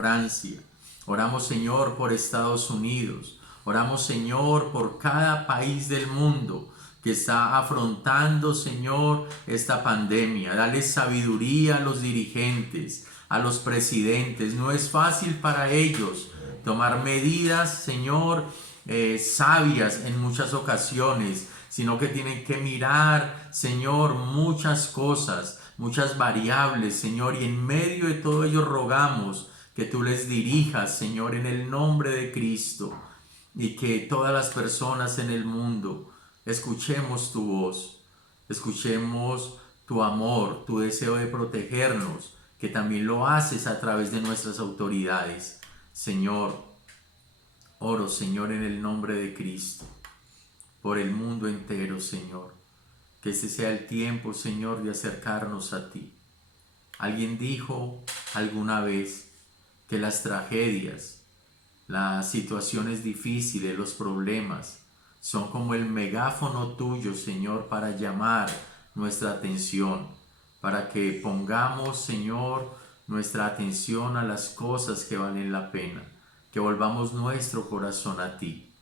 Francia. Oramos, Señor, por Estados Unidos. Oramos, Señor, por cada país del mundo que está afrontando, Señor, esta pandemia. Dale sabiduría a los dirigentes, a los presidentes. No es fácil para ellos tomar medidas, Señor, sabias en muchas ocasiones, sino que tienen que mirar, Señor, muchas cosas, muchas variables, Señor, y en medio de todo ello rogamos que tú les dirijas, Señor, en el nombre de Cristo, y que todas las personas en el mundo escuchemos tu voz, escuchemos tu amor, tu deseo de protegernos, que también lo haces a través de nuestras autoridades. Señor, oro, Señor, en el nombre de Cristo, por el mundo entero, Señor. Que este sea el tiempo, Señor, de acercarnos a ti. Alguien dijo alguna vez que las tragedias, las situaciones difíciles, los problemas, son como el megáfono tuyo, Señor, para llamar nuestra atención, para que pongamos, Señor, nuestra atención a las cosas que valen la pena, que volvamos nuestro corazón a ti.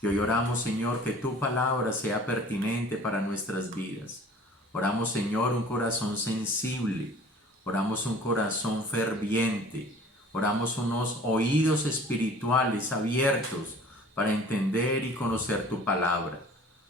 Y hoy oramos, Señor, que tu palabra sea pertinente para nuestras vidas. Oramos, Señor, un corazón sensible. Oramos un corazón ferviente. Oramos unos oídos espirituales abiertos para entender y conocer tu palabra.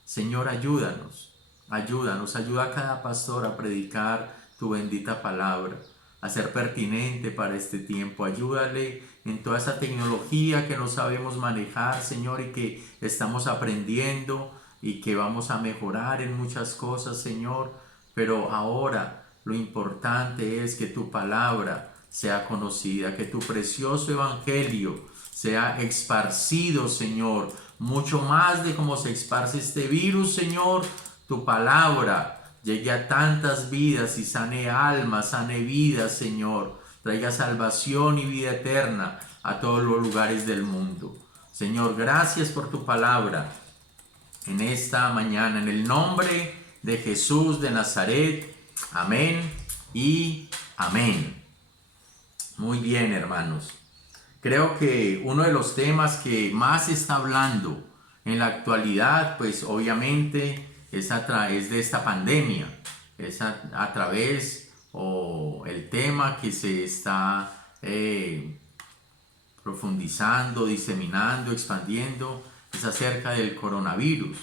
Señor, ayúdanos. Ayuda a cada pastor a predicar tu bendita palabra, a ser pertinente para este tiempo. Ayúdale en toda esa tecnología que no sabemos manejar, Señor, y que estamos aprendiendo y que vamos a mejorar en muchas cosas, Señor. Pero ahora lo importante es que tu palabra sea conocida, que tu precioso evangelio sea esparcido, Señor, mucho más de cómo se esparce este virus, Señor. Tu palabra llegue a tantas vidas y sane almas, sane vidas, Señor. Traiga salvación y vida eterna a todos los lugares del mundo. Señor, gracias por tu palabra en esta mañana, en el nombre de Jesús de Nazaret. Amén y amén. Muy bien, hermanos. Creo que uno de los temas que más se está hablando en la actualidad, pues obviamente es a través de esta pandemia, es a través o el tema que se está profundizando, diseminando, expandiendo, es acerca del coronavirus.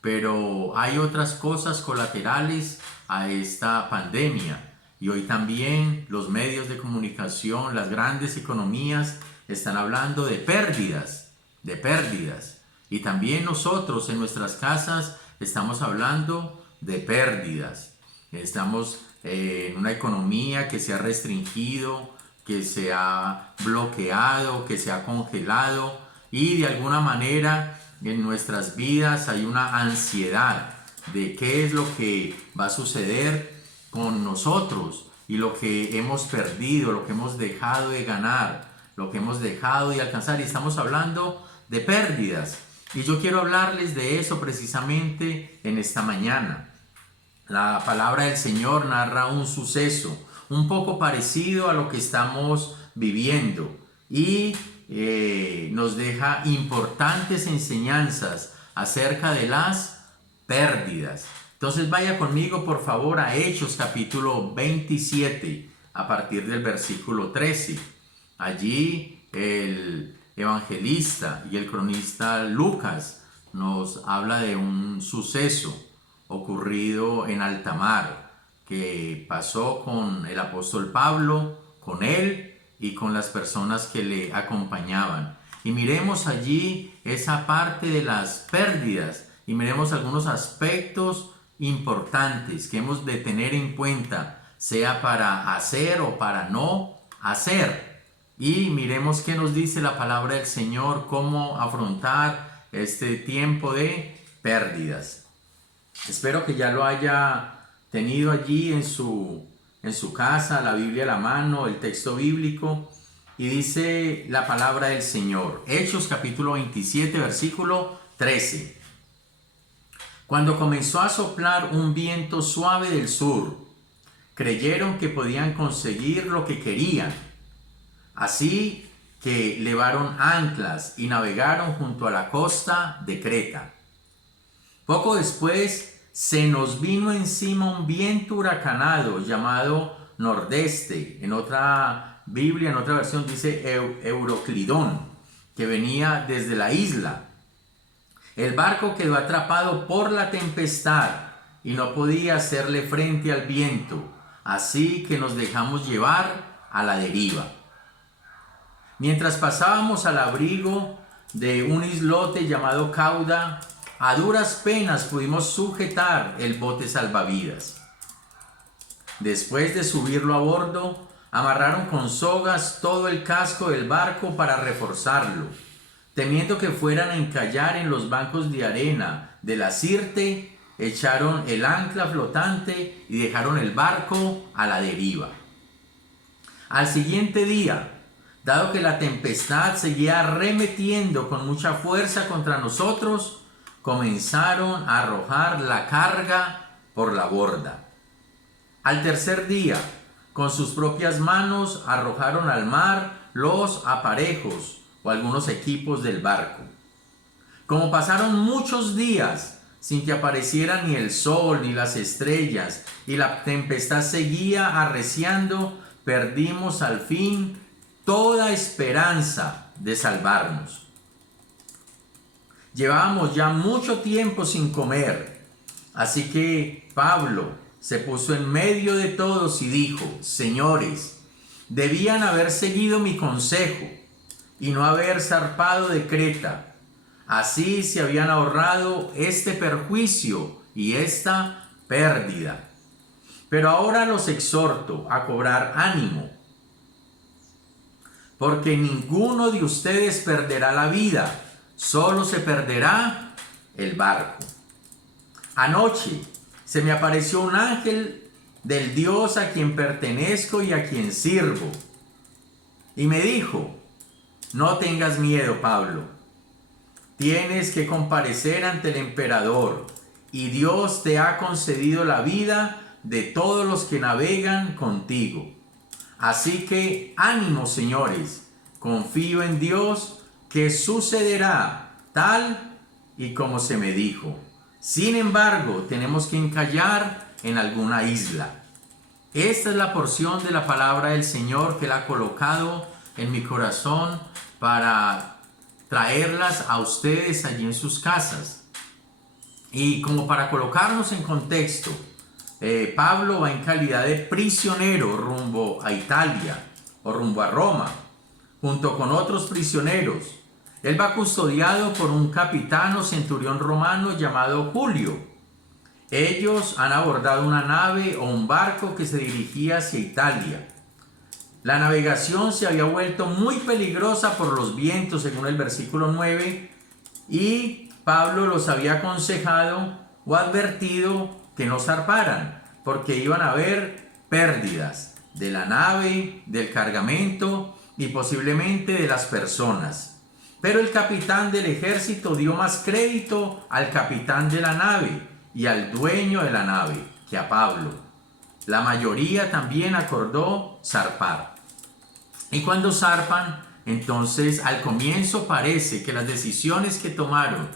Pero hay otras cosas colaterales a esta pandemia. Y hoy también los medios de comunicación, las grandes economías están hablando de pérdidas, de pérdidas. Y también nosotros en nuestras casas estamos hablando de pérdidas. Estamos en una economía que se ha restringido, que se ha bloqueado, que se ha congelado, y de alguna manera en nuestras vidas hay una ansiedad de qué es lo que va a suceder con nosotros y lo que hemos perdido, lo que hemos dejado de ganar, lo que hemos dejado de alcanzar, y estamos hablando de pérdidas. Y yo quiero hablarles de eso precisamente en esta mañana. La palabra del Señor narra un suceso un poco parecido a lo que estamos viviendo y nos deja importantes enseñanzas acerca de las pérdidas. Entonces vaya conmigo por favor a Hechos capítulo 27 a partir del versículo 13. Allí el evangelista y el cronista Lucas nos habla de un suceso ocurrido en alta mar que pasó con el apóstol Pablo, con él y con las personas que le acompañaban. Y miremos allí esa parte de las pérdidas y miremos algunos aspectos importantes que hemos de tener en cuenta, sea para hacer o para no hacer. Y miremos qué nos dice la palabra del Señor, cómo afrontar este tiempo de pérdidas. Espero que ya lo haya tenido allí en su casa, la Biblia a la mano, el texto bíblico. Y dice la palabra del Señor, Hechos capítulo 27, versículo 13. Cuando comenzó a soplar un viento suave del sur, creyeron que podían conseguir lo que querían. Así que levaron anclas y navegaron junto a la costa de Creta. Poco después se nos vino encima un viento huracanado llamado nordeste. En otra Biblia, en otra versión dice Euroclidón, que venía desde la isla. El barco quedó atrapado por la tempestad y no podía hacerle frente al viento, así que nos dejamos llevar a la deriva. Mientras pasábamos al abrigo de un islote llamado Cauda, a duras penas pudimos sujetar el bote salvavidas. Después de subirlo a bordo, amarraron con sogas todo el casco del barco para reforzarlo, temiendo que fueran a encallar en los bancos de arena de la Sirte. Echaron el ancla flotante y dejaron el barco a la deriva. Al siguiente día, dado que la tempestad seguía arremetiendo con mucha fuerza contra nosotros, comenzaron a arrojar la carga por la borda. Al tercer día, con sus propias manos arrojaron al mar los aparejos o algunos equipos del barco. Como pasaron muchos días sin que apareciera ni el sol ni las estrellas y la tempestad seguía arreciando, perdimos al fin toda esperanza de salvarnos. Llevábamos ya mucho tiempo sin comer, así que Pablo se puso en medio de todos y dijo: señores, debían haber seguido mi consejo y no haber zarpado de Creta. Así se habían ahorrado este perjuicio y esta pérdida. Pero ahora los exhorto a cobrar ánimo, porque ninguno de ustedes perderá la vida, solo se perderá el barco. Anoche se me apareció un ángel del Dios a quien pertenezco y a quien sirvo, y me dijo: no tengas miedo, Pablo. Tienes que comparecer ante el emperador, y Dios te ha concedido la vida de todos los que navegan contigo. Así que ánimo, señores, confío en Dios que sucederá tal y como se me dijo. Sin embargo, tenemos que encallar en alguna isla. Esta es la porción de la palabra del Señor que Él ha colocado en mi corazón para traerlas a ustedes allí en sus casas. Y como para colocarnos en contexto, Pablo va en calidad de prisionero rumbo a Italia o rumbo a Roma, junto con otros prisioneros. Él va custodiado por un capitán o centurión romano llamado Julio. Ellos han abordado una nave o un barco que se dirigía hacia Italia. La navegación se había vuelto muy peligrosa por los vientos, según el versículo 9, y Pablo los había aconsejado o advertido que no zarparan, porque iban a haber pérdidas de la nave, del cargamento y posiblemente de las personas. Pero el capitán del ejército dio más crédito al capitán de la nave y al dueño de la nave que a Pablo. La mayoría también acordó zarpar. Y cuando zarpan, entonces al comienzo parece que las decisiones que tomaron,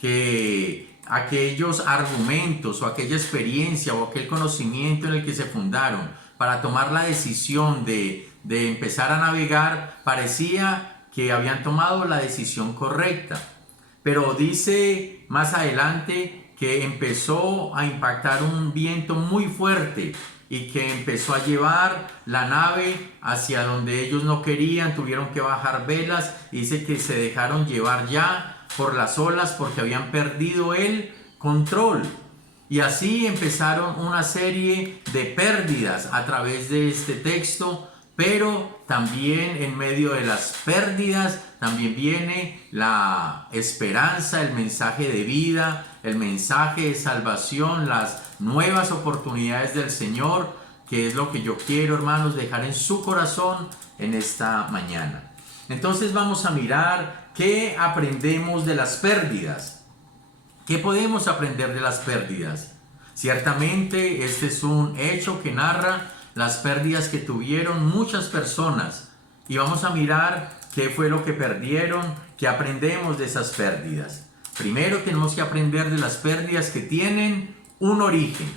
que aquellos argumentos o aquella experiencia o aquel conocimiento en el que se fundaron para tomar la decisión de empezar a navegar, parecía que habían tomado la decisión correcta. Pero dice más adelante que empezó a impactar un viento muy fuerte y que empezó a llevar la nave hacia donde ellos no querían, tuvieron que bajar velas, y dice que se dejaron llevar ya por las olas porque habían perdido el control. Y así empezaron una serie de pérdidas a través de este texto, pero también en medio de las pérdidas también viene la esperanza, el mensaje de vida, el mensaje de salvación, las nuevas oportunidades del Señor, que es lo que yo quiero, hermanos, dejar en su corazón en esta mañana. Entonces vamos a mirar qué aprendemos de las pérdidas. ¿Qué podemos aprender de las pérdidas? Ciertamente este es un hecho que narra las pérdidas que tuvieron muchas personas y vamos a mirar qué fue lo que perdieron, qué aprendemos de esas pérdidas. Primero tenemos que aprender de las pérdidas que tienen un origen.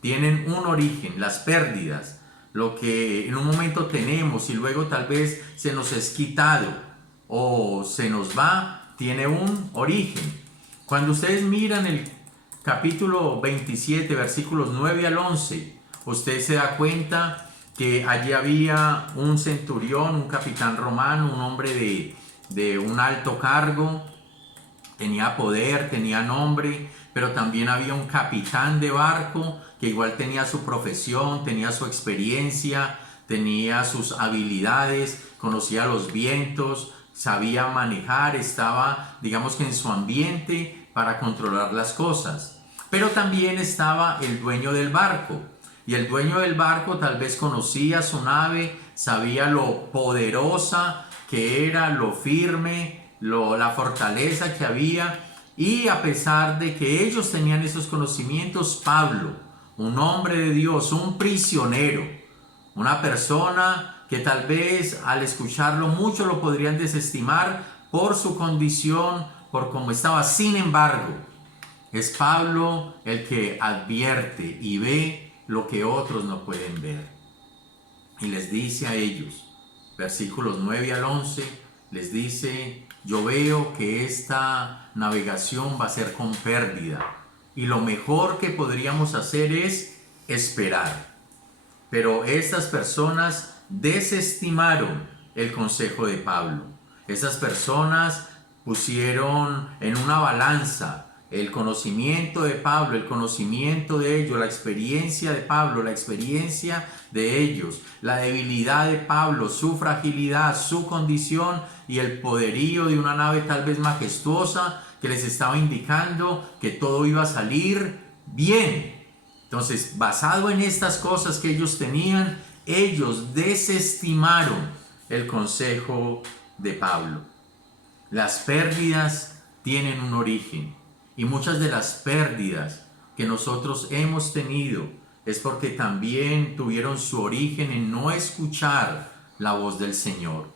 Tienen un origen, las pérdidas. Lo que en un momento tenemos y luego tal vez se nos es quitado o se nos va, tiene un origen. Cuando ustedes miran el capítulo 27, versículos 9 al 11, usted se da cuenta que allí había un centurión, un capitán romano, un hombre de un alto cargo, tenía poder, tenía nombre, pero también había un capitán de barco que igual tenía su profesión, tenía su experiencia, tenía sus habilidades, conocía los vientos, sabía manejar, estaba, digamos que en su ambiente para controlar las cosas. Pero también estaba el dueño del barco. Y el dueño del barco tal vez conocía su nave, sabía lo poderosa que era, lo firme, la fortaleza que había. Y a pesar de que ellos tenían esos conocimientos, Pablo, un hombre de Dios, un prisionero, una persona que tal vez al escucharlo mucho lo podrían desestimar por su condición, por cómo estaba. Sin embargo, es Pablo el que advierte y ve lo que otros no pueden ver. Y les dice a ellos, versículos 9 al 11, les dice: yo veo que esta navegación va a ser con pérdida y lo mejor que podríamos hacer es esperar. Pero estas personas desestimaron el consejo de Pablo. Esas personas pusieron en una balanza el conocimiento de Pablo, el conocimiento de ellos, la experiencia de Pablo, la experiencia de ellos, la debilidad de Pablo, su fragilidad, su condición y el poderío de una nave tal vez majestuosa que les estaba indicando que todo iba a salir bien. Entonces, basado en estas cosas que ellos tenían, ellos desestimaron el consejo de Pablo. Las pérdidas tienen un origen y muchas de las pérdidas que nosotros hemos tenido es porque también tuvieron su origen en no escuchar la voz del Señor,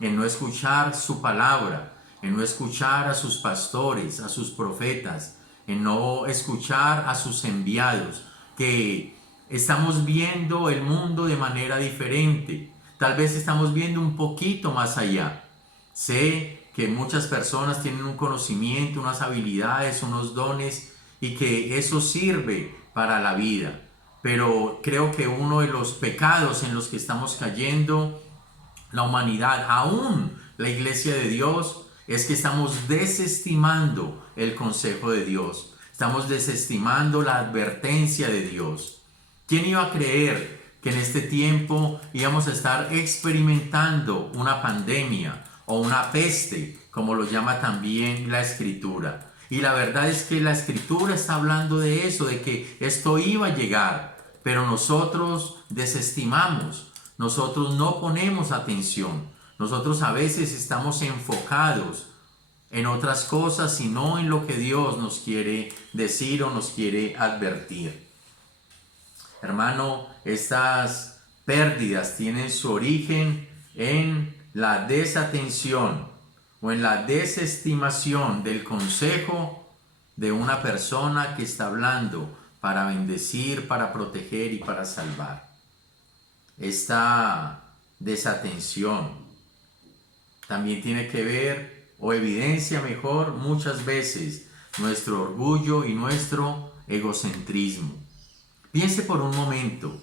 en no escuchar su palabra, en no escuchar a sus pastores, a sus profetas, en no escuchar a sus enviados, que estamos viendo el mundo de manera diferente. Tal vez estamos viendo un poquito más allá. Sé que muchas personas tienen un conocimiento, unas habilidades, unos dones y que eso sirve para la vida. Pero creo que uno de los pecados en los que estamos cayendo, la humanidad, aún la iglesia de Dios, es que estamos desestimando el consejo de Dios. Estamos desestimando la advertencia de Dios. ¿Quién iba a creer que en este tiempo íbamos a estar experimentando una pandemia o una peste, como lo llama también la Escritura? Y la verdad es que la Escritura está hablando de eso, de que esto iba a llegar, pero nosotros desestimamos, nosotros no ponemos atención, nosotros a veces estamos enfocados en otras cosas y no en lo que Dios nos quiere decir o nos quiere advertir. Hermano, estas pérdidas tienen su origen en la desatención o en la desestimación del consejo de una persona que está hablando para bendecir, para proteger y para salvar. Esta desatención también tiene que ver, o evidencia mejor, muchas veces nuestro orgullo y nuestro egocentrismo. Piense por un momento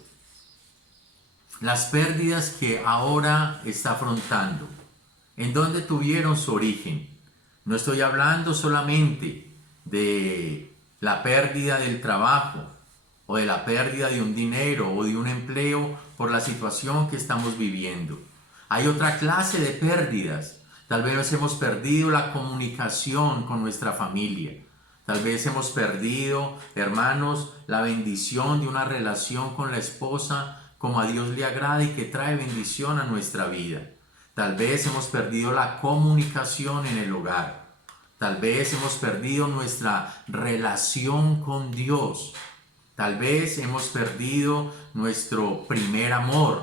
las pérdidas que ahora está afrontando, ¿en dónde tuvieron su origen? No estoy hablando solamente de la pérdida del trabajo o de la pérdida de un dinero o de un empleo por la situación que estamos viviendo. Hay otra clase de pérdidas. Tal vez hemos perdido la comunicación con nuestra familia. Tal vez hemos perdido, hermanos, la bendición de una relación con la esposa como a Dios le agrada y que trae bendición a nuestra vida. Tal vez hemos perdido la comunicación en el hogar. Tal vez hemos perdido nuestra relación con Dios. Tal vez hemos perdido nuestro primer amor.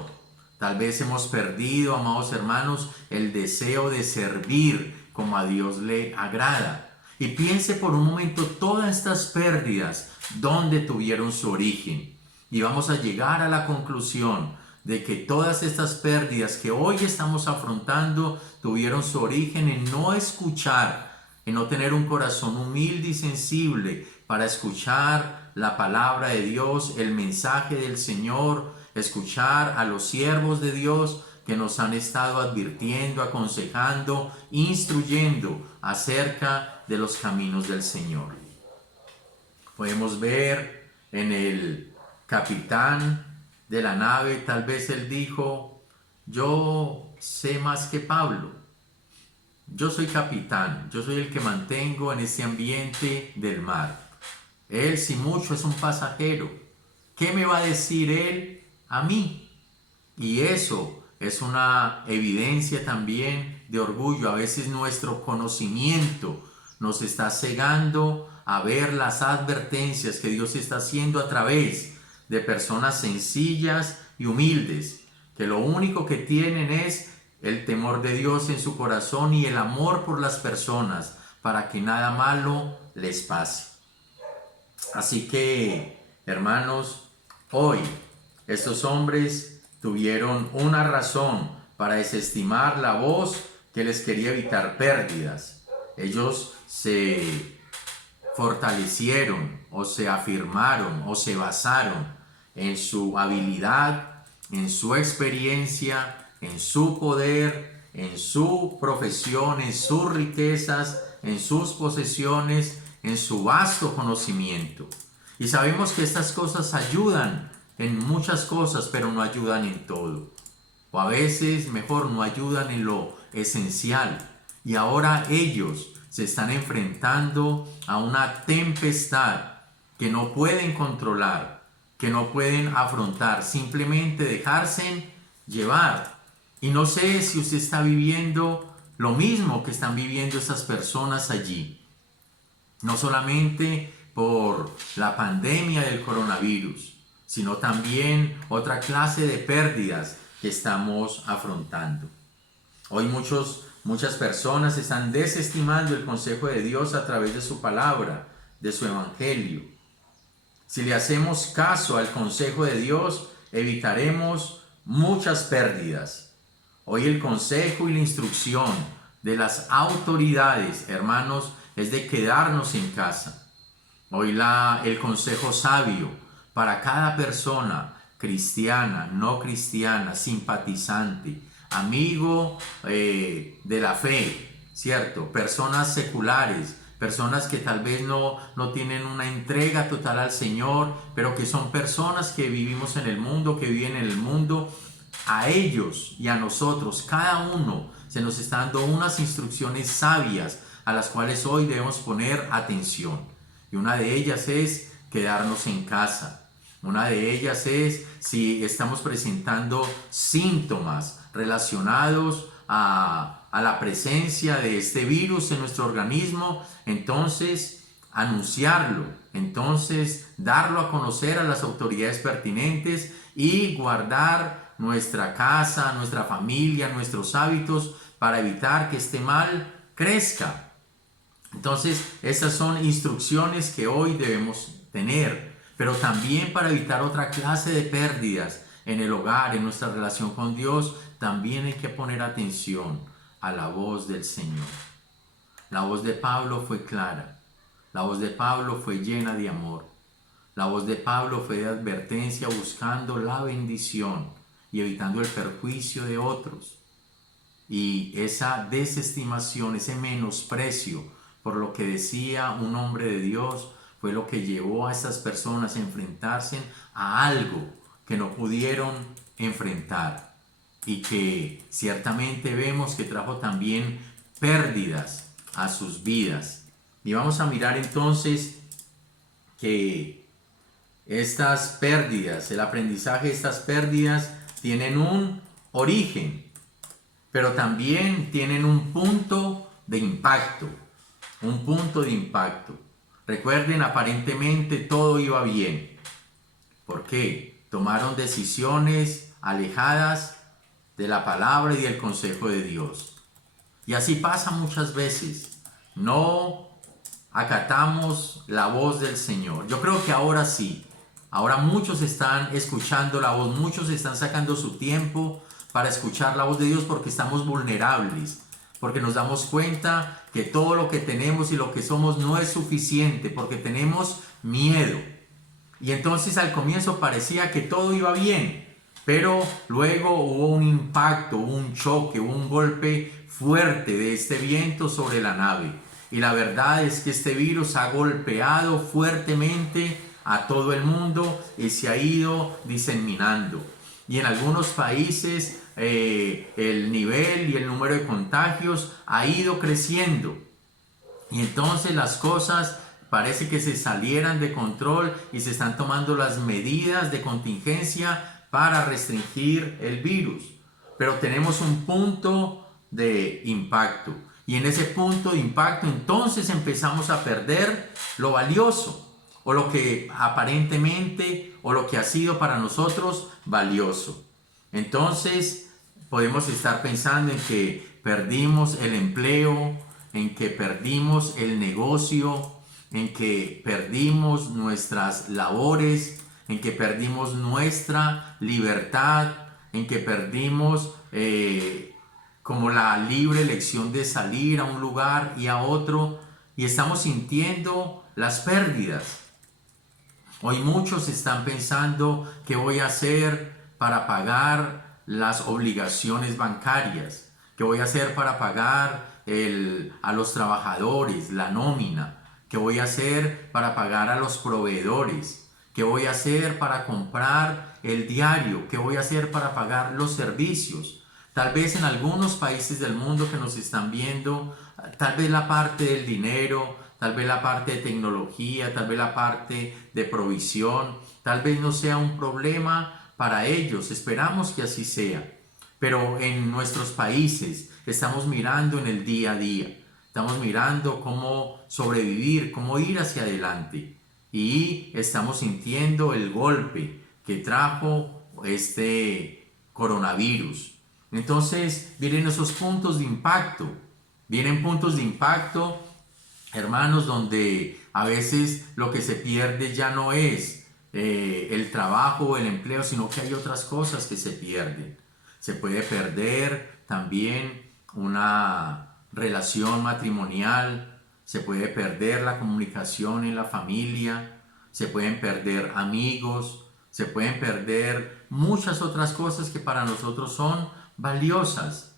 Tal vez hemos perdido, amados hermanos, el deseo de servir como a Dios le agrada. Y piense por un momento todas estas pérdidas, ¿dónde tuvieron su origen? Y vamos a llegar a la conclusión de que todas estas pérdidas que hoy estamos afrontando tuvieron su origen en no escuchar, en no tener un corazón humilde y sensible para escuchar la palabra de Dios, el mensaje del Señor, escuchar a los siervos de Dios que nos han estado advirtiendo, aconsejando, instruyendo acerca de los caminos del Señor. Podemos ver en el capitán de la nave, tal vez él dijo: yo sé más que Pablo, yo soy capitán, yo soy el que mantengo en este ambiente del mar. Él, si mucho, es un pasajero. ¿Qué me va a decir él a mí? Y eso es una evidencia también de orgullo. A veces nuestro conocimiento nos está cegando a ver las advertencias que Dios está haciendo a través de personas sencillas y humildes, que lo único que tienen es el temor de Dios en su corazón y el amor por las personas para que nada malo les pase. Así que, hermanos, hoy estos hombres tuvieron una razón para desestimar la voz que les quería evitar pérdidas. Ellos se fortalecieron o se afirmaron o se basaron en su habilidad, en su experiencia, en su poder, en su profesión, en sus riquezas, en sus posesiones, en su vasto conocimiento. Y sabemos que estas cosas ayudan en muchas cosas, pero no ayudan en todo. O a veces, mejor, no ayudan en lo esencial. Y ahora ellos se están enfrentando a una tempestad que no pueden controlar, que no pueden afrontar, simplemente dejarse llevar. Y no sé si usted está viviendo lo mismo que están viviendo esas personas allí. No solamente por la pandemia del coronavirus, sino también otra clase de pérdidas que estamos afrontando. Hoy muchas personas están desestimando el consejo de Dios a través de su palabra, de su evangelio. Si le hacemos caso al consejo de Dios, evitaremos muchas pérdidas. Hoy el consejo y la instrucción de las autoridades, hermanos, es de quedarnos en casa. Hoy el consejo sabio para cada persona, cristiana, no cristiana, simpatizante, amigo de la fe, ¿cierto? Personas seculares, personas que tal vez no tienen una entrega total al Señor, pero que son personas que vivimos en el mundo, que viven en el mundo. A ellos y a nosotros, cada uno, se nos está dando unas instrucciones sabias a las cuales hoy debemos poner atención. Y una de ellas es quedarnos en casa. Una de ellas es si estamos presentando síntomas relacionados a la presencia de este virus en nuestro organismo, entonces anunciarlo, entonces darlo a conocer a las autoridades pertinentes y guardar nuestra casa, nuestra familia, nuestros hábitos para evitar que este mal crezca. Entonces, estas son instrucciones que hoy debemos tener, pero también para evitar otra clase de pérdidas en el hogar, en nuestra relación con Dios, también hay que poner atención a la voz del Señor. La voz de Pablo fue clara, la voz de Pablo fue llena de amor, la voz de Pablo fue de advertencia buscando la bendición y evitando el perjuicio de otros. Y esa desestimación, ese menosprecio por lo que decía un hombre de Dios, fue lo que llevó a estas personas a enfrentarse a algo que no pudieron enfrentar y que ciertamente vemos que trajo también pérdidas a sus vidas. Y vamos a mirar entonces que estas pérdidas, el aprendizaje de estas pérdidas tienen un origen, pero también tienen un punto de impacto. Un punto de impacto. Recuerden, aparentemente todo iba bien. ¿Por qué? Tomaron decisiones alejadas de la palabra y del consejo de Dios. Y así pasa muchas veces. No acatamos la voz del Señor. Yo creo que ahora sí. Ahora muchos están escuchando la voz, muchos están sacando su tiempo para escuchar la voz de Dios porque estamos vulnerables, porque nos damos cuenta que todo lo que tenemos y lo que somos no es suficiente, porque tenemos miedo. Y entonces al comienzo parecía que todo iba bien, pero luego hubo un impacto, un choque, un golpe fuerte de este viento sobre la nave. Y la verdad es que este virus ha golpeado fuertemente a todo el mundo y se ha ido diseminando. Y en algunos países el nivel y el número de contagios ha ido creciendo. Y entonces las cosas parece que se salieran de control y se están tomando las medidas de contingencia para restringir el virus. Pero tenemos un punto de impacto. Y en ese punto de impacto entonces empezamos a perder lo valioso o lo que aparentemente o lo que ha sido para nosotros valioso. Entonces podemos estar pensando en que perdimos el empleo, en que perdimos el negocio, en que perdimos nuestras labores, en que perdimos nuestra libertad, en que perdimos como la libre elección de salir a un lugar y a otro, y estamos sintiendo las pérdidas. Hoy muchos están pensando qué voy a hacer para pagar las obligaciones bancarias, qué voy a hacer para pagar a los trabajadores, la nómina, qué voy a hacer para pagar a los proveedores, qué voy a hacer para comprar el diario, qué voy a hacer para pagar los servicios. Tal vez en algunos países del mundo que nos están viendo, tal vez la parte del dinero, tal vez la parte de tecnología, tal vez la parte de provisión, tal vez no sea un problema para ellos. Esperamos que así sea. Pero en nuestros países estamos mirando en el día a día. Estamos mirando cómo sobrevivir, cómo ir hacia adelante. Y estamos sintiendo el golpe que trajo este coronavirus. Entonces vienen esos puntos de impacto. Vienen puntos de impacto, hermanos, donde a veces lo que se pierde ya no es el trabajo o el empleo, sino que hay otras cosas que se pierden. Se puede perder también una relación matrimonial, se puede perder la comunicación en la familia, se pueden perder amigos, se pueden perder muchas otras cosas que para nosotros son valiosas.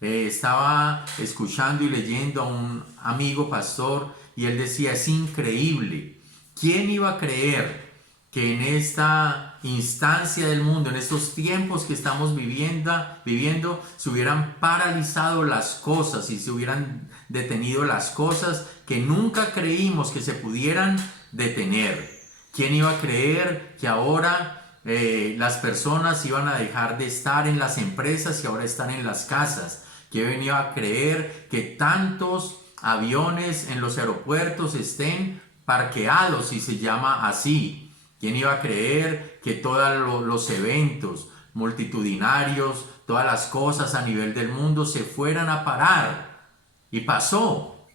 Estaba escuchando y leyendo a un amigo pastor y él decía, es increíble, ¿quién iba a creer que en esta instancia del mundo, en estos tiempos que estamos viviendo, se hubieran paralizado las cosas y se hubieran detenido las cosas que nunca creímos que se pudieran detener? ¿Quién iba a creer que ahora las personas iban a dejar de estar en las empresas y ahora están en las casas? ¿Quién venía a creer que tantos aviones en los aeropuertos estén parqueados, si se llama así? ¿Quién iba a creer que todos los eventos multitudinarios, todas las cosas a nivel del mundo se fueran a parar? Y pasó.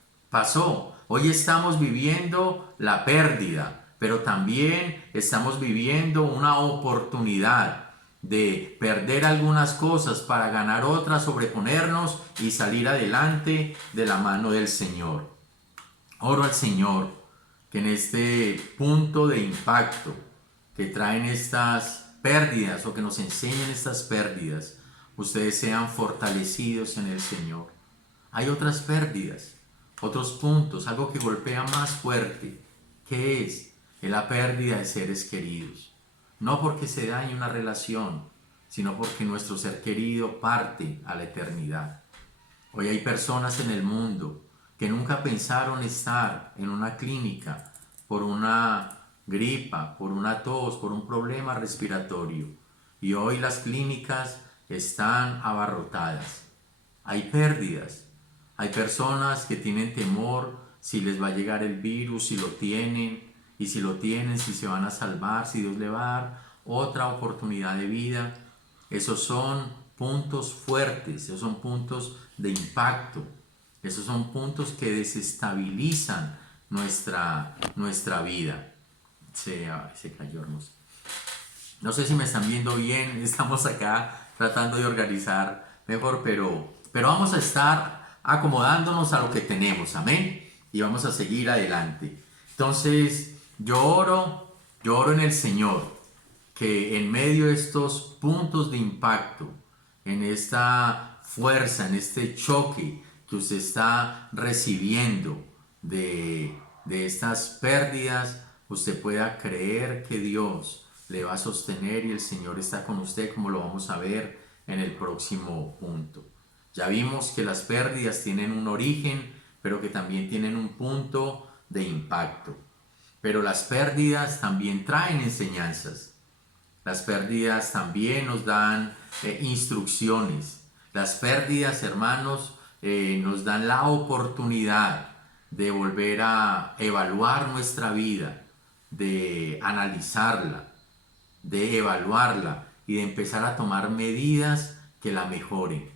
Hoy estamos viviendo la pérdida, pero también estamos viviendo una oportunidad de perder algunas cosas para ganar otras, sobreponernos y salir adelante de la mano del Señor. Oro al Señor que en este punto de impacto que traen estas pérdidas o que nos enseñan estas pérdidas, ustedes sean fortalecidos en el Señor. Hay otras pérdidas, otros puntos, algo que golpea más fuerte. ¿Qué es? Es la pérdida de seres queridos. No porque se dañe una relación, sino porque nuestro ser querido parte a la eternidad. Hoy hay personas en el mundo que nunca pensaron estar en una clínica por una gripa, por una tos, por un problema respiratorio. Y hoy las clínicas están abarrotadas. Hay pérdidas. Hay personas que tienen temor si les va a llegar el virus, si lo tienen, y si lo tienen, si se van a salvar, si Dios le va a dar otra oportunidad de vida. Esos son puntos fuertes, esos son puntos de impacto, esos son puntos que desestabilizan nuestra vida. Se cayó, hermoso. No sé si me están viendo bien, estamos acá tratando de organizar mejor, pero vamos a estar acomodándonos a lo que tenemos, amén, y vamos a seguir adelante. Entonces, yo oro en el Señor, que en medio de estos puntos de impacto, en esta fuerza, en este choque que usted está recibiendo de estas pérdidas, usted pueda creer que Dios le va a sostener y el Señor está con usted, como lo vamos a ver en el próximo punto. Ya vimos que las pérdidas tienen un origen, pero que también tienen un punto de impacto. Pero las pérdidas también traen enseñanzas. Las pérdidas también nos dan instrucciones. Las pérdidas, hermanos, nos dan la oportunidad de volver a evaluar nuestra vida, de analizarla, de evaluarla y de empezar a tomar medidas que la mejoren.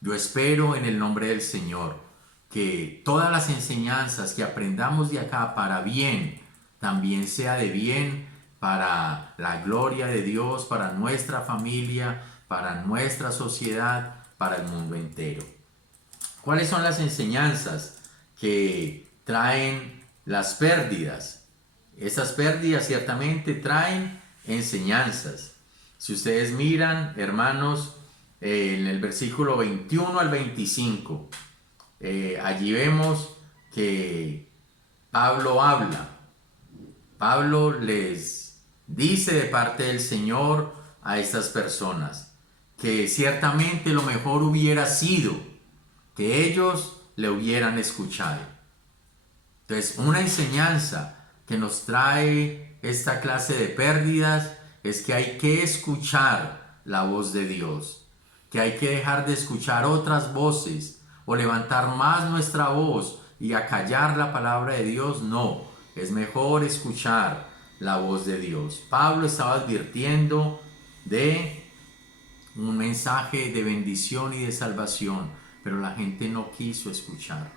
Yo espero en el nombre del Señor que todas las enseñanzas que aprendamos de acá para bien, también sea de bien para la gloria de Dios, para nuestra familia, para nuestra sociedad, para el mundo entero. ¿Cuáles son las enseñanzas que traen las pérdidas? Esas pérdidas ciertamente traen enseñanzas. Si ustedes miran, hermanos, en el versículo 21 al 25, allí vemos que Pablo habla. Pablo les dice de parte del Señor a estas personas que ciertamente lo mejor hubiera sido que ellos le hubieran escuchado. Entonces, una enseñanza que nos trae esta clase de pérdidas es que hay que escuchar la voz de Dios, que hay que dejar de escuchar otras voces o levantar más nuestra voz y acallar la palabra de Dios. No, es mejor escuchar la voz de Dios. Pablo estaba advirtiendo de un mensaje de bendición y de salvación, pero la gente no quiso escuchar.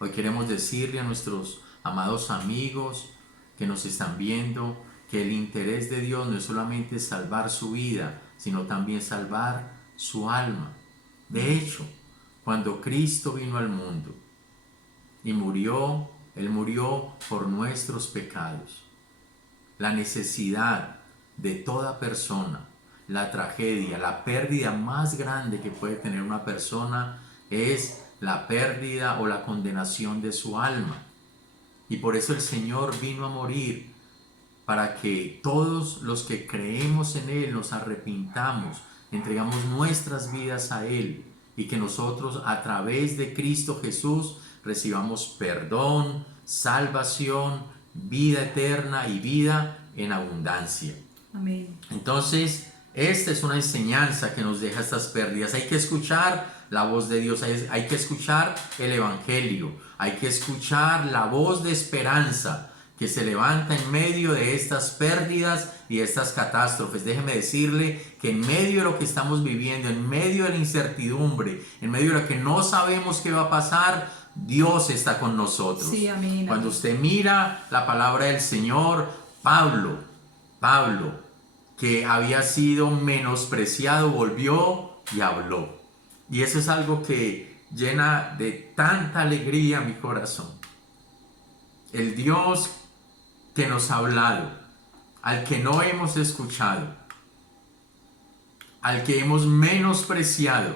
Hoy queremos decirle a nuestros amados amigos que nos están viendo que el interés de Dios no es solamente salvar su vida, sino también salvar su alma. De hecho, cuando Cristo vino al mundo y murió, Él murió por nuestros pecados. La necesidad de toda persona, la tragedia, la pérdida más grande que puede tener una persona es la pérdida o la condenación de su alma. Y por eso el Señor vino a morir, para que todos los que creemos en Él nos arrepintamos, entregamos nuestras vidas a Él y que nosotros a través de Cristo Jesús recibamos perdón, salvación, vida eterna y vida en abundancia. Amén. Entonces, esta es una enseñanza que nos deja estas pérdidas. Hay que escuchar la voz de Dios, hay que escuchar el Evangelio, hay que escuchar la voz de esperanza que se levanta en medio de estas pérdidas y estas catástrofes. Déjeme decirle que en medio de lo que estamos viviendo, en medio de la incertidumbre, en medio de lo que no sabemos qué va a pasar, Dios está con nosotros. Sí, amén. Cuando usted mira la palabra del Señor, Pablo, que había sido menospreciado, volvió y habló. Y eso es algo que llena de tanta alegría mi corazón. El Dios que nos ha hablado, al que no hemos escuchado, al que hemos menospreciado,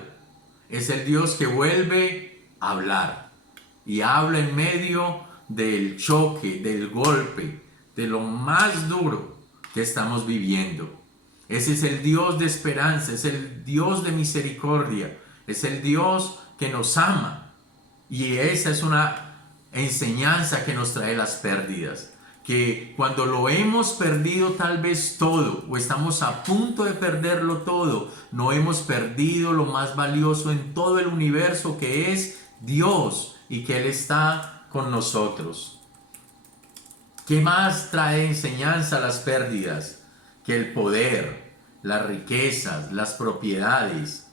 es el Dios que vuelve a hablar. Y habla en medio del choque, del golpe, de lo más duro que estamos viviendo. Ese es el Dios de esperanza, es el Dios de misericordia, es el Dios que nos ama. Y esa es una enseñanza que nos trae las pérdidas. Que cuando lo hemos perdido tal vez todo, o estamos a punto de perderlo todo, no hemos perdido lo más valioso en todo el universo, que es Dios, y que Él está con nosotros. ¿Qué más trae enseñanza las pérdidas? Que el poder, las riquezas, las propiedades,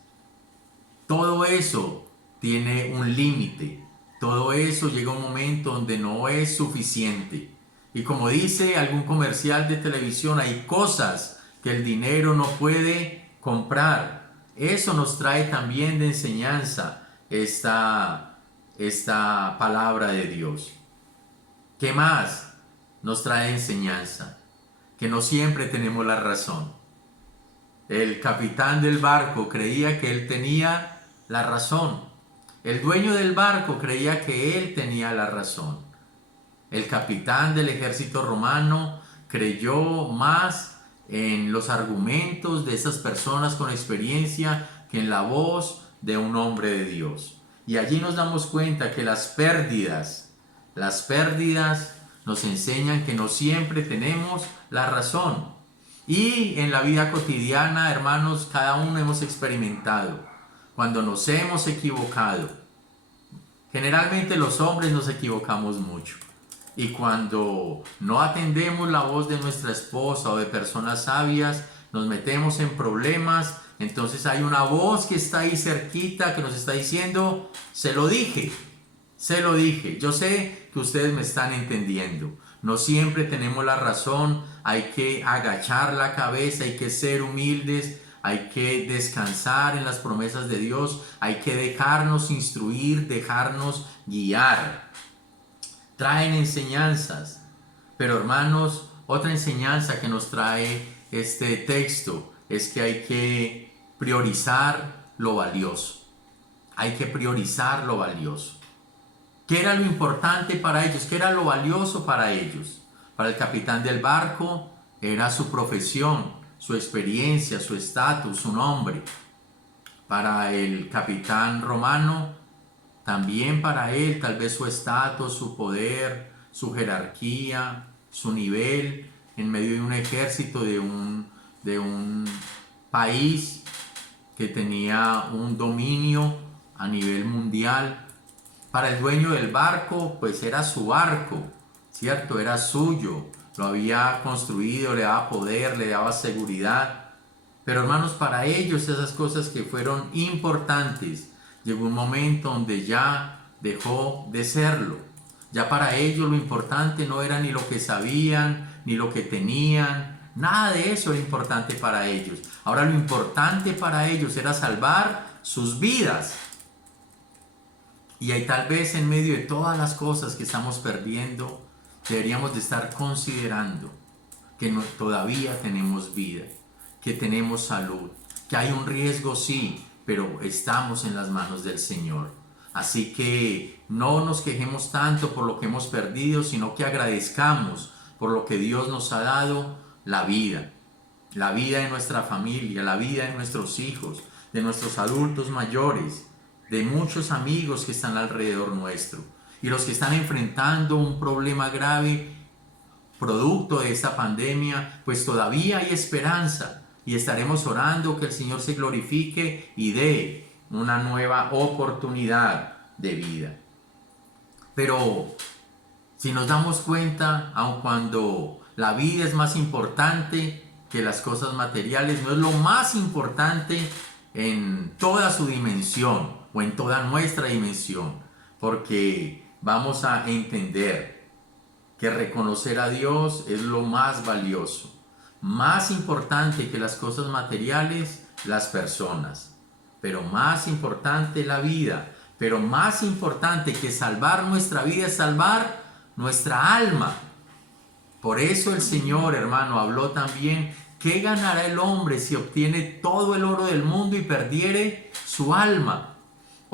todo eso tiene un límite. Todo eso llega a un momento donde no es suficiente. Y como dice algún comercial de televisión, hay cosas que el dinero no puede comprar. Eso nos trae también de enseñanza esta palabra de Dios. ¿Qué más nos trae enseñanza? Que no siempre tenemos la razón. El capitán del barco creía que él tenía la razón. El dueño del barco creía que él tenía la razón. El capitán del ejército romano creyó más en los argumentos de esas personas con experiencia que en la voz de un hombre de Dios. Y allí nos damos cuenta que las pérdidas nos enseñan que no siempre tenemos la razón. Y en la vida cotidiana, hermanos, cada uno hemos experimentado cuando nos hemos equivocado. Generalmente los hombres nos equivocamos mucho. Y cuando no atendemos la voz de nuestra esposa o de personas sabias, nos metemos en problemas. Entonces hay una voz que está ahí cerquita que nos está diciendo, se lo dije. Yo sé que ustedes me están entendiendo. No siempre tenemos la razón. Hay que agachar la cabeza, hay que ser humildes, hay que descansar en las promesas de Dios, hay que dejarnos instruir, dejarnos guiar. Traen enseñanzas, pero hermanos, otra enseñanza que nos trae este texto es que hay que priorizar lo valioso. Hay que priorizar lo valioso. ¿Qué era lo importante para ellos? ¿Qué era lo valioso para ellos? Para el capitán del barco era su profesión, su experiencia, su estatus, su nombre. Para el capitán romano, también para él tal vez su estatus, su poder, su jerarquía, su nivel en medio de un ejército de un país que tenía un dominio a nivel mundial. Para el dueño del barco, pues era su barco, ¿cierto? Era suyo, lo había construido, le daba poder, le daba seguridad. Pero hermanos, para ellos esas cosas que fueron importantes, llegó un momento donde ya dejó de serlo. Ya para ellos lo importante no era ni lo que sabían, ni lo que tenían, nada de eso era importante para ellos. Ahora lo importante para ellos era salvar sus vidas. Y ahí tal vez en medio de todas las cosas que estamos perdiendo, deberíamos de estar considerando que todavía tenemos vida, que tenemos salud, que hay un riesgo sí, pero estamos en las manos del Señor. Así que no nos quejemos tanto por lo que hemos perdido, sino que agradezcamos por lo que Dios nos ha dado, la vida de nuestra familia, la vida de nuestros hijos, de nuestros adultos mayores, de muchos amigos que están alrededor nuestro y los que están enfrentando un problema grave producto de esta pandemia, pues todavía hay esperanza y estaremos orando que el Señor se glorifique y dé una nueva oportunidad de vida. Pero si nos damos cuenta, aun cuando la vida es más importante que las cosas materiales, no es lo más importante en toda su dimensión o en toda nuestra dimensión, porque vamos a entender que reconocer a Dios es lo más valioso, más importante que las cosas materiales, las personas, pero más importante la vida, pero más importante que salvar nuestra vida es salvar nuestra alma. Por eso el Señor, hermano, habló también: ¿qué ganará el hombre si obtiene todo el oro del mundo y perdiere su alma?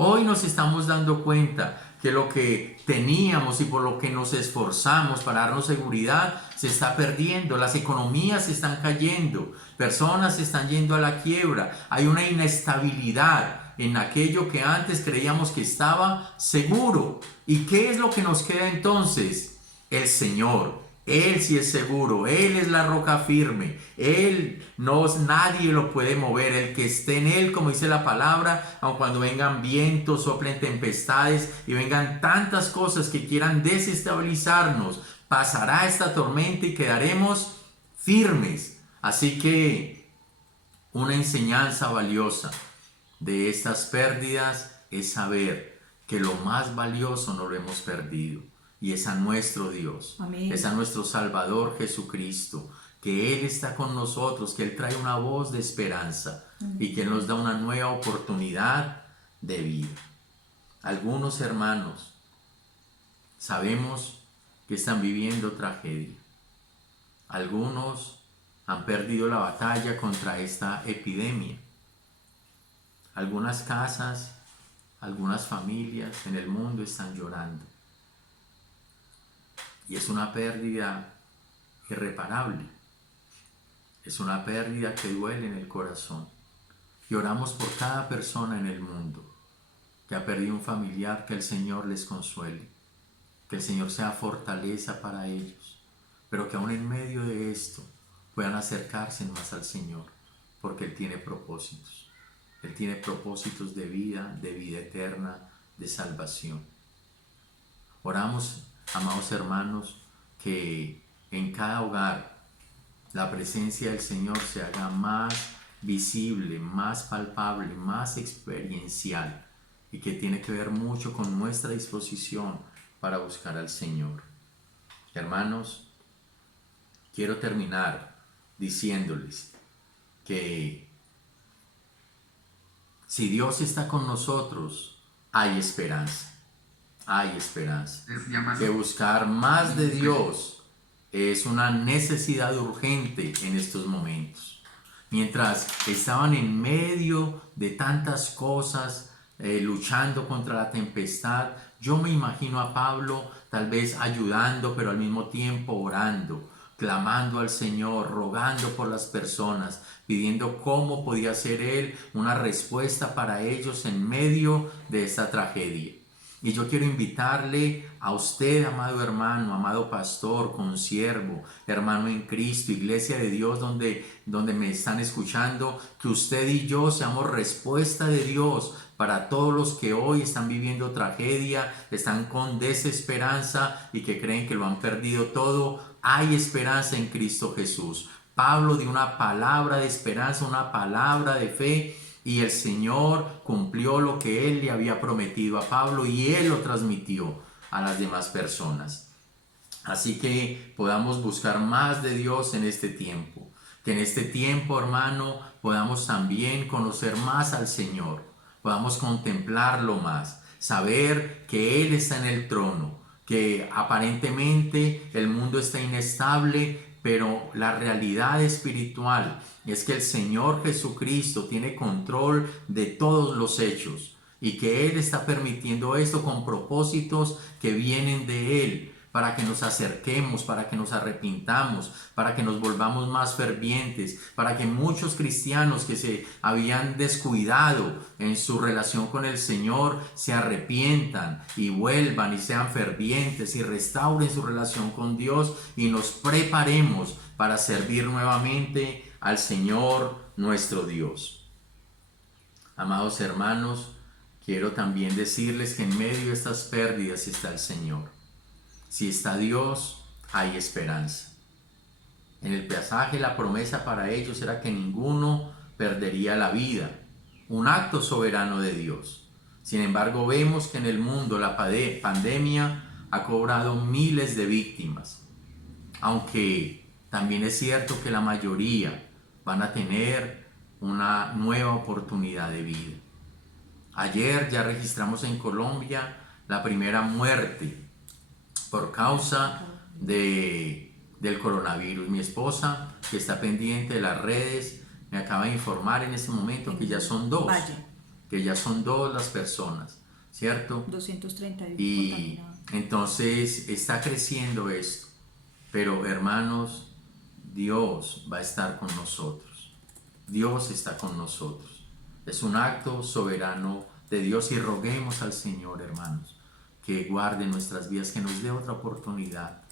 Hoy nos estamos dando cuenta que lo que teníamos y por lo que nos esforzamos para darnos seguridad se está perdiendo. Las economías se están cayendo, personas se están yendo a la quiebra, hay una inestabilidad en aquello que antes creíamos que estaba seguro. ¿Y qué es lo que nos queda entonces? El Señor. Él sí es seguro, Él es la roca firme, nadie lo puede mover. El que esté en Él, como dice la palabra, aun cuando vengan vientos, soplen tempestades y vengan tantas cosas que quieran desestabilizarnos, pasará esta tormenta y quedaremos firmes. Así que una enseñanza valiosa de estas pérdidas es saber que lo más valioso no lo hemos perdido, y es a nuestro Dios, Amén. es a nuestro Salvador Jesucristo, que Él está con nosotros, que Él trae una voz de esperanza y que nos da una nueva oportunidad de vida. Algunos hermanos sabemos que están viviendo tragedia. Algunos han perdido la batalla contra esta epidemia. Algunas casas, algunas familias en el mundo están llorando. Y es una pérdida irreparable. Es una pérdida que duele en el corazón. Y oramos por cada persona en el mundo que ha perdido un familiar, que el Señor les consuele, que el Señor sea fortaleza para ellos, pero que aún en medio de esto puedan acercarse más al Señor, porque Él tiene propósitos. Él tiene propósitos de vida eterna, de salvación. Oramos, amados hermanos, que en cada hogar la presencia del Señor se haga más visible, más palpable, más experiencial, y que tiene que ver mucho con nuestra disposición para buscar al Señor. Hermanos, quiero terminar diciéndoles que si Dios está con nosotros, hay esperanza. Hay esperanza. Que buscar más de Dios es una necesidad urgente en estos momentos. Mientras estaban en medio de tantas cosas, luchando contra la tempestad, yo me imagino a Pablo tal vez ayudando, pero al mismo tiempo orando, clamando al Señor, rogando por las personas, pidiendo cómo podía ser Él una respuesta para ellos en medio de esta tragedia. Y yo quiero invitarle a usted, amado hermano, amado pastor, consiervo, hermano en Cristo, iglesia de Dios donde me están escuchando, que usted y yo seamos respuesta de Dios para todos los que hoy están viviendo tragedia, están con desesperanza y que creen que lo han perdido todo. Hay esperanza en Cristo Jesús. Pablo dio una palabra de esperanza, una palabra de fe, y el Señor cumplió lo que Él le había prometido a Pablo y Él lo transmitió a las demás personas. Así que podamos buscar más de Dios en este tiempo. Que en este tiempo, hermano, podamos también conocer más al Señor. Podamos contemplarlo más. Saber que Él está en el trono. Que aparentemente el mundo está inestable, pero la realidad espiritual es que el Señor Jesucristo tiene control de todos los hechos y que Él está permitiendo esto con propósitos que vienen de Él, para que nos acerquemos, para que nos arrepintamos, para que nos volvamos más fervientes, para que muchos cristianos que se habían descuidado en su relación con el Señor se arrepientan y vuelvan y sean fervientes y restauren su relación con Dios y nos preparemos para servir nuevamente al Señor nuestro Dios. Amados hermanos, quiero también decirles que en medio de estas pérdidas está el Señor. Si está Dios, hay esperanza. En el pasaje la promesa para ellos era que ninguno perdería la vida, un acto soberano de Dios. Sin embargo, vemos que en el mundo la pandemia ha cobrado miles de víctimas, aunque también es cierto que la mayoría van a tener una nueva oportunidad de vida. Ayer ya registramos en Colombia la primera muerte por causa del coronavirus. Mi esposa, que está pendiente de las redes, me acaba de informar en este momento que ya son dos. Que ya son dos las personas, ¿cierto? 231 y entonces está creciendo esto. Pero hermanos, Dios va a estar con nosotros. Dios está con nosotros. Es un acto soberano de Dios y roguemos al Señor, hermanos, que guarde nuestras vidas, que nos dé otra oportunidad,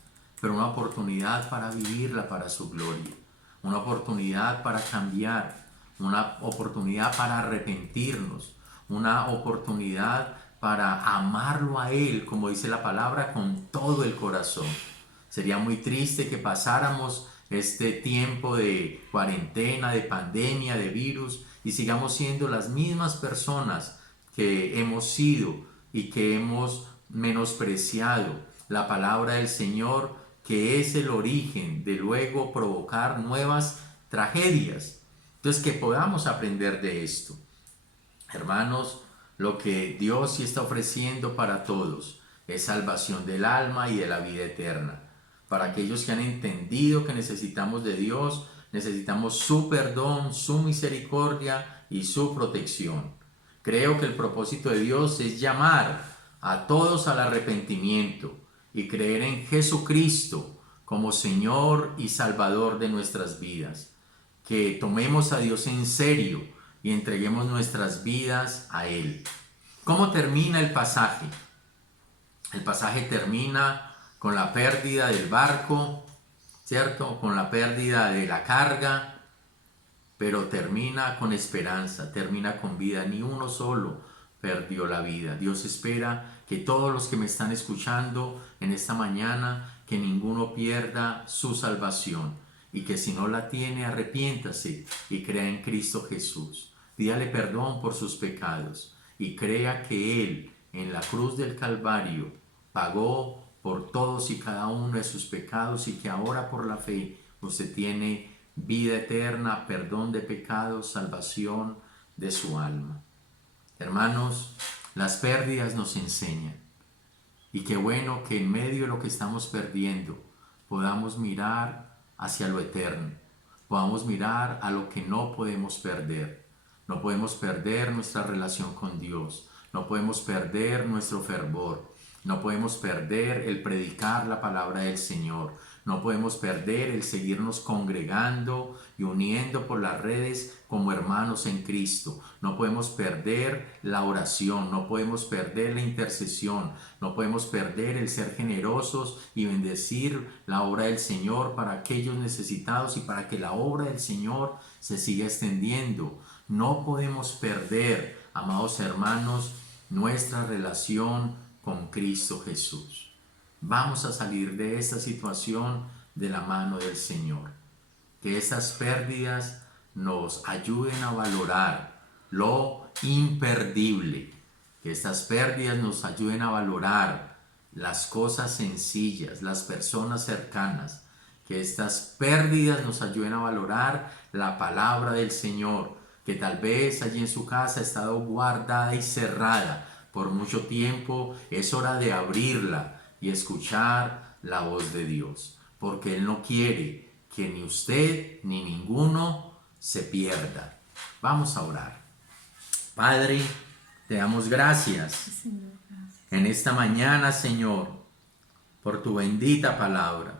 pero una oportunidad para vivirla para su gloria, una oportunidad para cambiar, una oportunidad para arrepentirnos, una oportunidad para amarlo a Él, como dice la palabra, con todo el corazón. Sería muy triste que pasáramos este tiempo de cuarentena, de pandemia, de virus, y sigamos siendo las mismas personas que hemos sido y que hemos menospreciado la palabra del Señor, que es el origen de luego provocar nuevas tragedias. Entonces, que podamos aprender de esto. Hermanos, lo que Dios sí está ofreciendo para todos es salvación del alma y de la vida eterna. Para aquellos que han entendido que necesitamos de Dios, necesitamos su perdón, su misericordia y su protección. Creo que el propósito de Dios es llamar a todos al arrepentimiento y creer en Jesucristo como Señor y Salvador de nuestras vidas. Que tomemos a Dios en serio y entreguemos nuestras vidas a Él. ¿Cómo termina el pasaje? El pasaje termina con la pérdida del barco, ¿cierto? Con la pérdida de la carga, pero termina con esperanza, termina con vida. Ni uno solo perdió la vida. Dios espera que todos los que me están escuchando en esta mañana, que ninguno pierda su salvación, y que si no la tiene, arrepiéntase y crea en Cristo Jesús. Pídale perdón por sus pecados y crea que Él en la cruz del Calvario pagó por todos y cada uno de sus pecados, y que ahora por la fe usted tiene vida eterna, perdón de pecados, salvación de su alma. Hermanos, las pérdidas nos enseñan, y qué bueno que en medio de lo que estamos perdiendo podamos mirar hacia lo eterno, podamos mirar a lo que no podemos perder. No podemos perder nuestra relación con Dios, no podemos perder nuestro fervor, no podemos perder el predicar la palabra del Señor, no podemos perder el seguirnos congregando y uniendo por las redes como hermanos en Cristo. No podemos perder la oración, no podemos perder la intercesión, no podemos perder el ser generosos y bendecir la obra del Señor para aquellos necesitados y para que la obra del Señor se siga extendiendo. No podemos perder, amados hermanos, nuestra relación con Cristo Jesús. Vamos a salir de esta situación de la mano del Señor. Que esas pérdidas nos ayuden a valorar lo imperdible. Que estas pérdidas nos ayuden a valorar las cosas sencillas, las personas cercanas. Que estas pérdidas nos ayuden a valorar la palabra del Señor, que tal vez allí en su casa ha estado guardada y cerrada por mucho tiempo. Es hora de abrirla y escuchar la voz de Dios, porque Él no quiere que ni usted ni ninguno se pierda. Vamos a orar. Padre, te damos gracias en esta mañana, Señor, por tu bendita palabra.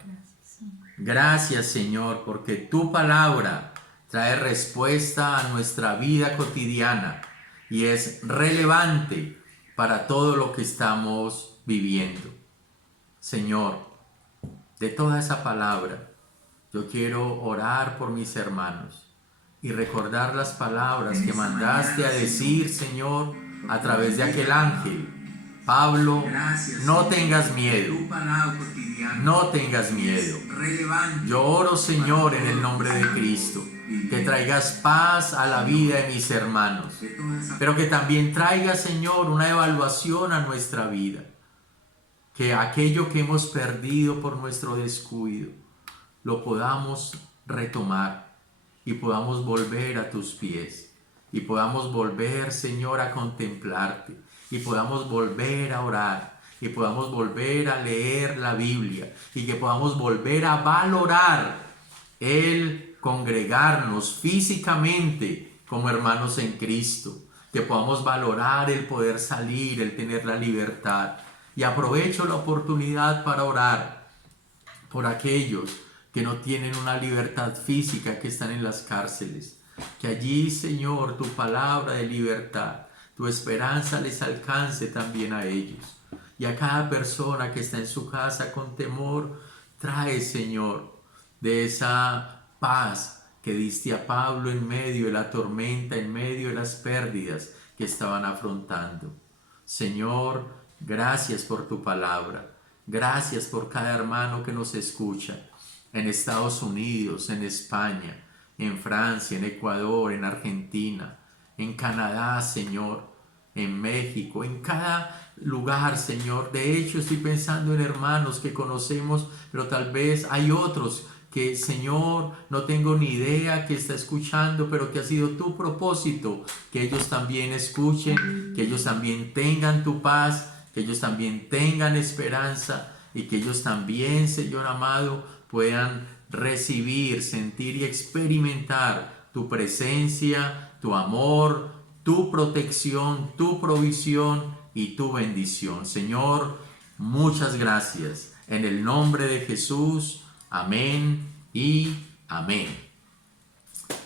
Gracias, Señor, porque tu palabra trae respuesta a nuestra vida cotidiana y es relevante para todo lo que estamos viviendo. Señor, de toda esa palabra, yo quiero orar por mis hermanos y recordar las palabras que mandaste a decir, Señor, a través de aquel ángel. Pablo, no tengas miedo, no tengas miedo. Yo oro, Señor, en el nombre de Cristo, que traigas paz a la vida de mis hermanos, pero que también traigas, Señor, una evaluación a nuestra vida. Que aquello que hemos perdido por nuestro descuido lo podamos retomar y podamos volver a tus pies y podamos volver, Señor, a contemplarte y podamos volver a orar y podamos volver a leer la Biblia y que podamos volver a valorar el congregarnos físicamente como hermanos en Cristo, que podamos valorar el poder salir, el tener la libertad. Y aprovecho la oportunidad para orar por aquellos que no tienen una libertad física, que están en las cárceles. Que allí, Señor, tu palabra de libertad, tu esperanza les alcance también a ellos. Y a cada persona que está en su casa con temor, trae, Señor, de esa paz que diste a Pablo en medio de la tormenta, en medio de las pérdidas que estaban afrontando. Señor, gracias por tu palabra. Gracias por cada hermano que nos escucha. en Estados Unidos, en España, en Francia, en Ecuador, en Argentina, en Canadá, Señor, en México, en cada lugar, Señor. De hecho, estoy pensando en hermanos que conocemos, pero tal vez hay otros que, Señor, no tengo ni idea que está escuchando, pero que ha sido tu propósito, que ellos también escuchen, que ellos también tengan tu paz, que ellos también tengan esperanza y que ellos también, Señor amado, puedan recibir, sentir y experimentar tu presencia, tu amor, tu protección, tu provisión y tu bendición. Señor, muchas gracias. En el nombre de Jesús, amén y amén.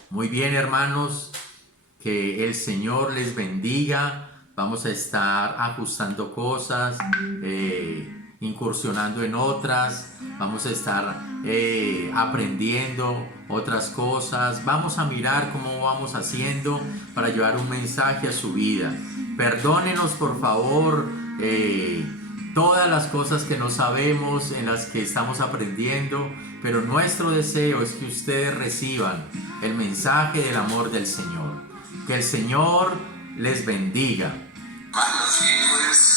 Muy bien, hermanos, que el Señor les bendiga. Vamos a estar ajustando cosas, incursionando en otras. Vamos a estar aprendiendo otras cosas. Vamos a mirar cómo vamos haciendo para llevar un mensaje a su vida. Perdónenos, por favor, todas las cosas que no sabemos, en las que estamos aprendiendo, pero nuestro deseo es que ustedes reciban el mensaje del amor del Señor. Que el Señor les bendiga.